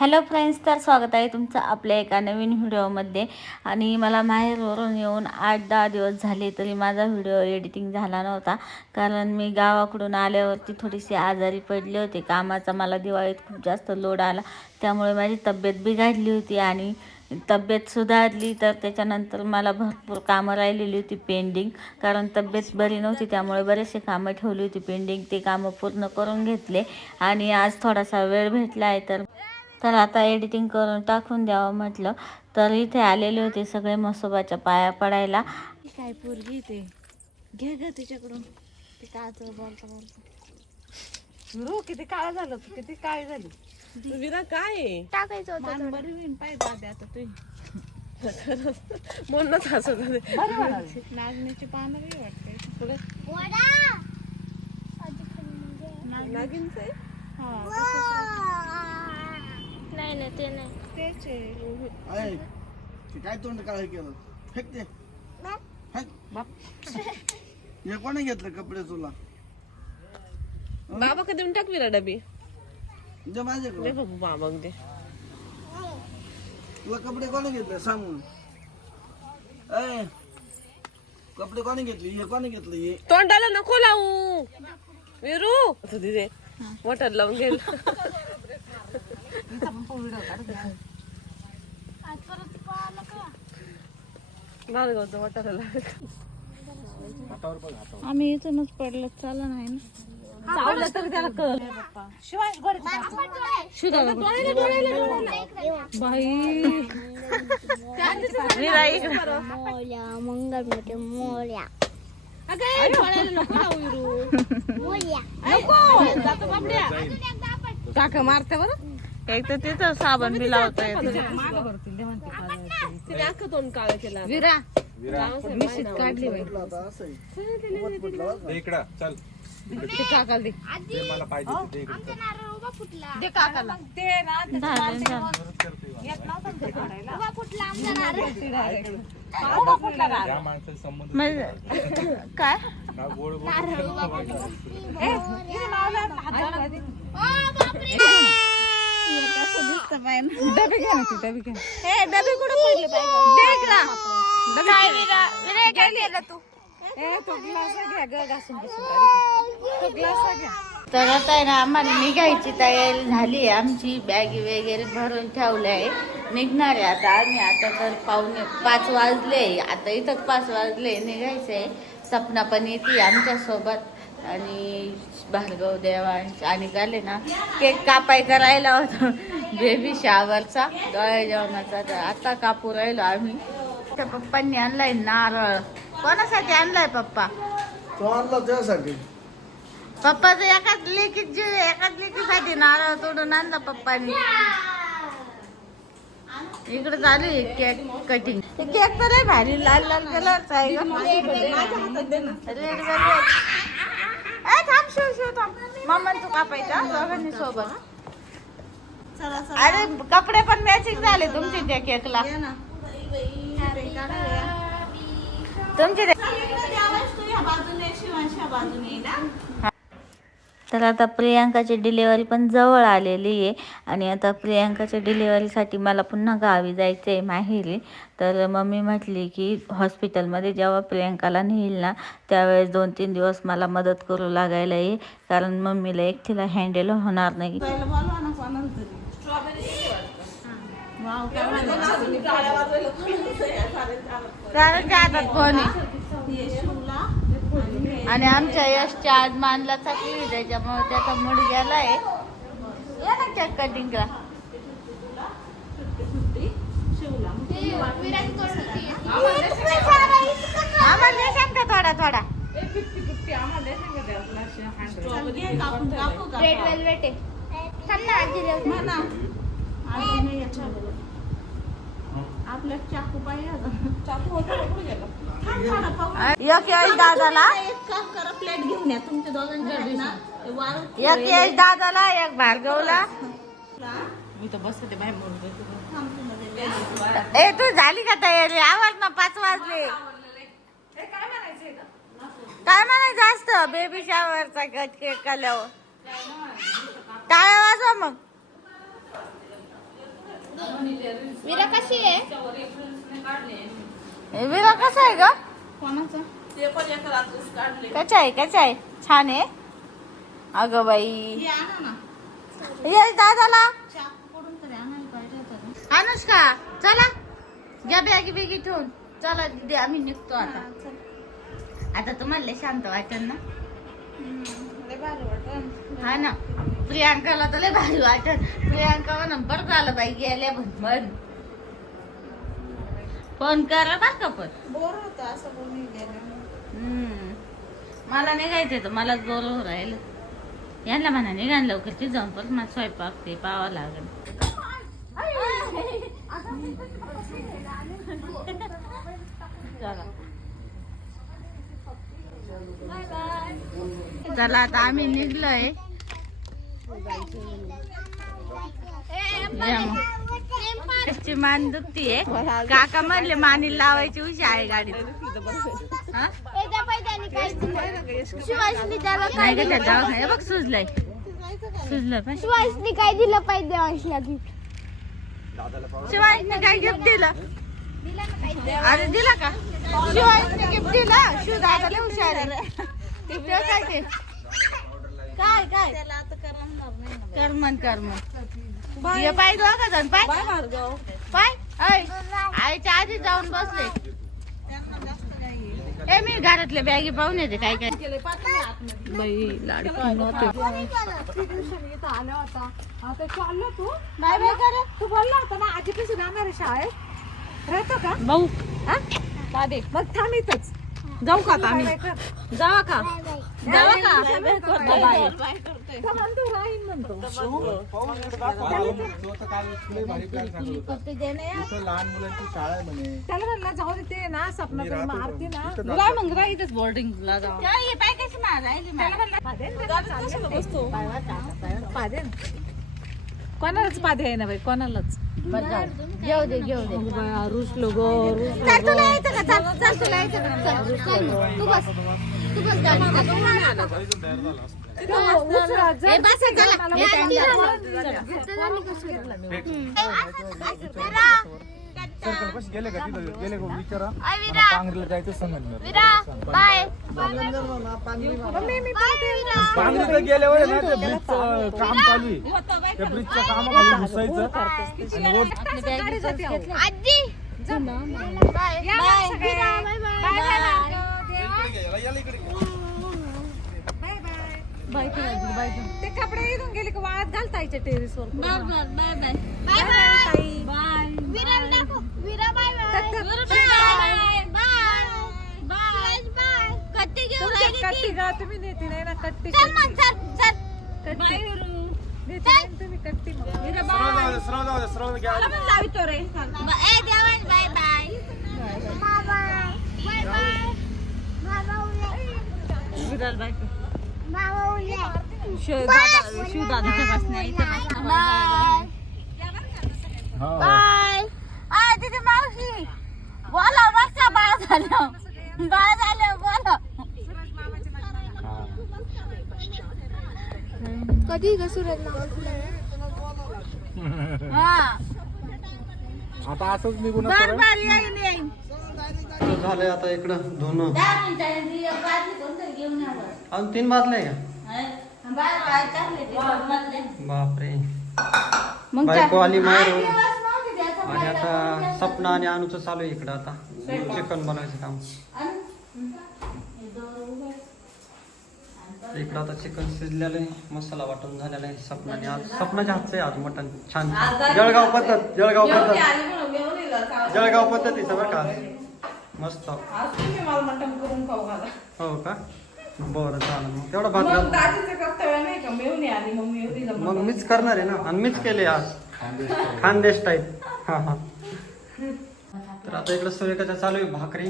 Hello friends तर स्वागत आहे तुमचं आपल्या एका नवीन व्हिडिओमध्ये. आणि मला माहेरवरून येऊन आठ दहा दिवस झाले तरी माझा व्हिडिओ एडिटिंग झाला नव्हता. कारण मी गावाकडून आल्यावरती थोडीशी आजारी पडली होती. कामाचा मला दिवाळीत खूप जास्त लोड आला. त्यामुळे माझी तब्येत बिघडली होती आणि तब्येत सुधारली. तर त्याच्यानंतर मला भरपूर कामं राहिलेली होती पेंडिंग. कारण तब्येत बरी नव्हती त्यामुळे बरेचसे कामं ठेवली होती पेंडिंग. ते कामं पूर्ण करून घेतले. आणि आज थोडासा वेळ भेटला आहे तर तर आता एडिटिंग करून टाकून द्यावं म्हटलं. तर इथे आलेले होते सगळे मसोबाच्या पाया पडायला. काय पोरगी ते? घे ग तिच्याकडून. ते बोलता बोलता. रो किती काळ झालं तू किती काळ झाली. विरा काय आहे? टाकायचं होतं बरी होईन पाहिजे आता तू म्हणूनच हसत होते. नागण्याची पानं वाटते. नागिनच आहे. नाही नाही ते नाही तेच आहे आहे ते काय तोंड काळ केलं फेक ते. हे कोणी घेतलं कपडे तुला बाबा कधी देऊन टाक विरा डबी जे दे माझ्याकडे बाबू बाबा दे तुला कपडे कोणी घेतले सांगून अय कपडे कोणी घेतले हे कोणी घेतलं हे तोंडाला नको लावू विरू आता तिथे मोटर लावून गेल आम्ही इथूनच पडलं चला नाही ना. चावलं तर त्याला कळ इकडं मोल्या मंगल मोठे मोल्या काका मारते बरं. एक तर तिथं साबण बी लावता येते. तिने अख्खं तोंड काळ केला. विरा. मिशीत काढली बाई. आता असं आहे. इकडं चल. ते काकाला दे. ते मला पाहिजे ते दे इकडं. दे काकाला. या माणसाचा संबंध काय? हा गोड गोड डबे घ्या ना ते डबे घ्या हे डबे कुठे पडले पाहिजे काय विरा विरा काय केलं तू. ए तो ग्लास घ्या ग घासून पुसून काढी तो ग्लास घ्या. तर आता आहे ना आम्हाला निघायची तयारी झाली आहे. आमची बॅग वगैरे भरून ठेवलं आहे. निघणार आहे आता आम्ही. आता तर पावणे पाच वाजले. आता इथंच पाच वाजले. निघायचं आहे सपना पण येते आमच्यासोबत. आणि भार्गव देवा आणि गाले ना केक कापाय करायला होतो. बेबी शावरचा डोळ्या जेवणाचा. तर आता कापू राहिलो आम्ही. त्या पप्पांनी आणलाय नारळ. कोणासाठी आणलाय पप्पा? तो आणला त्यासाठी. पप्पाचं एकाच लेकीत जीव एकाच लेकीसाठी नारळ तोडून आणला पप्पांनी. इकडे चालू आहे केक कटिंग केक तर भारी लाल लाल कलरचा आहे रेड वेलवेट ए थांब शिव शिव थांब. मम्मा तू कापायचा दोघांनी सोबत. अरे कपडे पण मॅचिंग झाले तुमचे त्या केकला तुमचे ते- तर आता प्रियांकाची डिलेवरी पण जवळ आलेली आहे. आणि आता प्रियांकाच्या डिलेवरीसाठी मला पुन्हा गावी जायचं आहे माहेरी. तर मम्मी म्हटली की हॉस्पिटलमध्ये जेव्हा प्रियांकाला नेईल ना त्यावेळेस दोन तीन दिवस मला मदत करू लागायला ये. कारण मम्मीला एकटीला हँडल होणार नाही. कारण काय आता कोणी? आणि आमच्या यशच्या आज मानलाचा टीव्ही त्याच्यामुळे त्याचा मूड गेलाय. या ना केक कटिंगला आम्हाला का थोडा थोडा. रेड वेलवेट आहे. थांब ना आजी देऊ आपल्या चाकू पाहिजे एक यश दादाला. एक काम करा प्लेट घेऊन या. तुमच्या दोघांच्या आहेत ना ते वाळू एक यश दादाला एक भार्गवला. मी तर बसते बाहेर बोलतो ए तू झाली का तयारी? आवाज ना पाच वाजले. काय म्हणायचं असतं? बेबी शावरचा केक केल्यावर टाळ्या वाजवा मग. विरा कशी आहे? हे विरा कसा आहे ग? कोणाचं? कचा आहे कचा आहे? छान आहे? अगं बाई. हे ये दादाला. अनुष्का चला. घ्या बॅगी बिगी ठेवून. चला दीदी आम्ही निघतो आता. आता तुम्हाला शांत वाटेल ना? हा ना. प्रियांकाला तर लय भारी वाटत. प्रियांका म्हणा बरं झालं बाई गेल्या पण फोन करा बरं का पण. बोर होतं असं गेलं हम्म. मला निघायचंय तर मलाच बोर हो राहिलं. यांना म्हणा निघान लवकर ती जाऊन परत मला स्वयंपाक ते पावा लागेल. चला आता आम्ही निघलोय. त्याची मान दुखतीये काका म्हणले मानी लावायची उशी आहे गाडीत. हा? काय त्या बघ सुजलंय. सुजलं पण. शिवाजीने काय दिलं पाहिजे शिवाजीने काय गिफ्ट दिलं? अरे दिला का? शिवाजीने गिफ्ट दिलं. शिव दादाला हुशार काय काय? काय कर्मन कर्म ये पाय दोघा जण पाय पाय. ऐ, आईच्या आधी जाऊन बसले. ए मी घरातले बॅगी पाहून येते काय काय. बाई लाडकी? तू बोलला होता ना आजीपाशी जाणार आहे शाळेत. राहतो का? भाऊ. हा? मग थांब इथंच जाऊ का आम्ही? जावा का? जावा का? लहान मुलांची शाळा आहे म्हणे त्याला म्हणलं जाऊ दे ते ना राहतो मारते ना. तुला मग राहीतच बोर्डिंगला जाऊ ये पाय कशी मारायली पादे ना कोणालाच पादे आहे ना बाई? कोणालाच. घेऊ दे घेऊ दे. रुसलो गो चल तुला यायचं का? चल चल तुला यायचं का? चल. तू बस. तू बस हे कशी गेले का तिथं गेले का विचारा. पांगरीला जायचं संगमनेर बाय पांगरीला गेल्यावर ना ते ब्रिजचं काम चालू आहे त्या ब्रिजच्या कामाखाली घुसायचं आणि रोड आजी bye bye Veera bye bye ते कपडे इथून गेले का वाळत घालता यायच्या टेरेस वर बर बर bye bye bye bye Veera दाखव Veera bye bye bye bye bye bye कट्टी घेऊन तुमच्यात राहिली कट्टी का तुम्ही नेते नाही ना कट्टी चल मग चल चल कट्टी नेते तुम्ही कट्टी मग सरळ जाऊ दे, सरळ जाऊ दे, सरळ घ्या ब- ए देवान bye bye bye bye bye Viral bye bye शिवदादाच्या बसण्या इथं बाय आ तिथे मावशी बोला बसा बाळ झालं बाळ झालं बोला कधी ग सूरज हा आता असंच निघून बर बर येईन येईन झालंय आता इकडं धुणं आणि तीन वाजले का हं? बाय बाय चालले ते मधले. बापरे. मग बायको आली माहेरून आणि आता सपना आणि अनुचं चालू आहे इकडं आता. चिकन बनवायचं काम. इकडं आता चिकन शिजलेलं आहे मसाला वाटून झालेला आहे सपनाने आज. सपनाच्या हातचं आहे आज मटण छान. जळगाव पद्धत जळगाव पद्धत. जळगाव पद्धतीचं बरं का. मस्त. हो का? बरं चालेल मग. तेवढा भात घाल मग मीच करणार आहे ना? आणि मीच केले आज. खानदेश टाईप हा हा. तर आता इकडे सूर्यकाच्या चालू आहे भाकरी.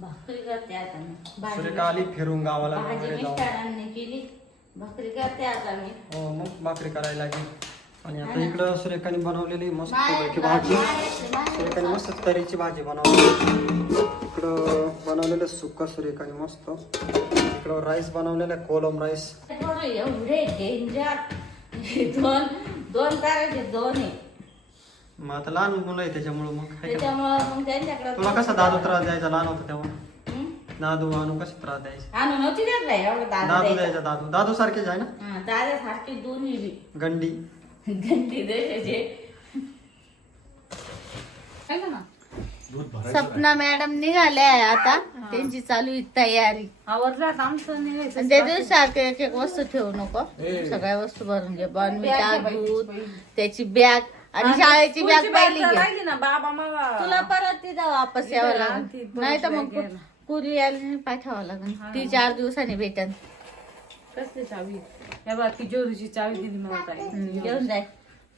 भाकरी करते आता मी. भाजी सूर्यका आली फिरून गावाला भाजी वगैरे जाऊन. मिस्टरांनी केली. भाकरी करते आता मी. हो मग भाकरी करायला लागेल. आणि आता इकडं सुरेखाने बनवलेली मस्त पैकी भाजी. सुरेखाने मस्त तरीची भाजी बनवली. इकडं बनवलेलं सुक्का सुरेखाने मस्त. इकडं राईस बनवलेलं कोलम राईस एवढे डेंजर दोन दोन ताराचे दोन आहे. मग आता लहान मुलं आहे त्याच्यामुळं मग काय करणार? त्याच्यामुळं मग त्यांच्याकडे तुला कसा दादू त्रास द्यायचा? लहान होता तेव्हा. दादू आणू कसा त्रास द्यायचा? आणू नव्हती देत बाई एवढं दादा दादू द्यायचा. द्यायचा दादू. दादू सारखेच आहे ना? हा, दादासारखी दोन्ही बी. गंडी. देशाचे ऐका ना? सपना मॅडम निघाल्या आहे आता. त्यांची चालू आहे तयारी. आवडलं आता आमचं निघायचं त्या एक एक वस्तू ठेवू नको. सगळ्या वस्तू भरून घे. बॉर्नविटा दूध त्याची बॅग आणि शाळेची बॅग पहिली घे. ना बाबा मावा. तुला परत तिथं वापस यावं लागेल. नाही तर मग गेलं. कुरिअर पाठवावं लागेल. ती चार दिवसांनी भेटन कसली चावी? या बा तिजोरीची चावी दिली मला ताई. घेऊन जाय.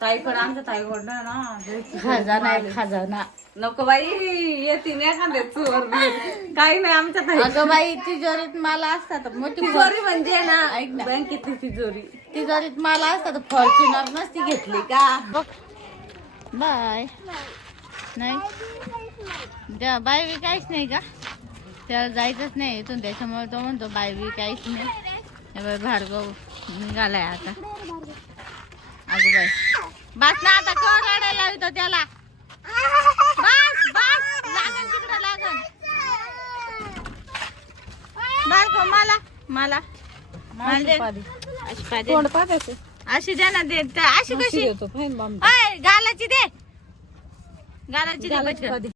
ताईकडे आमच्या ताईकडं ना द्यायची. खजाना आहे खजाना नको बाई येते नाही एखाद्या चोर काही नाही आमच्या ताई. अगं बाई तिजोरीत मला असतात. मोठी तिजोरी म्हणजे ना ऐक ना. बँकेतली तिजोरी. तिजोरीत मला असतात. फॉर्च्युनर नसती घेतली का? बाय. नाही. त्या बाय बी काहीच नाही का? त्याला जायचंच नाही इथून. त्याच्यामुळे तो म्हणतो बाय बी काहीच नाही. हे बाय भार्गव निघालाय आता. अगं बाय बस ना आता कर रडायला लावतो त्याला. बस बस. लागन तिकडं लागन भार्गव मला मला. मला. अशी पाय दे. अशी द्या ना दे. अशी कशी? देतो दे. गालाची दे.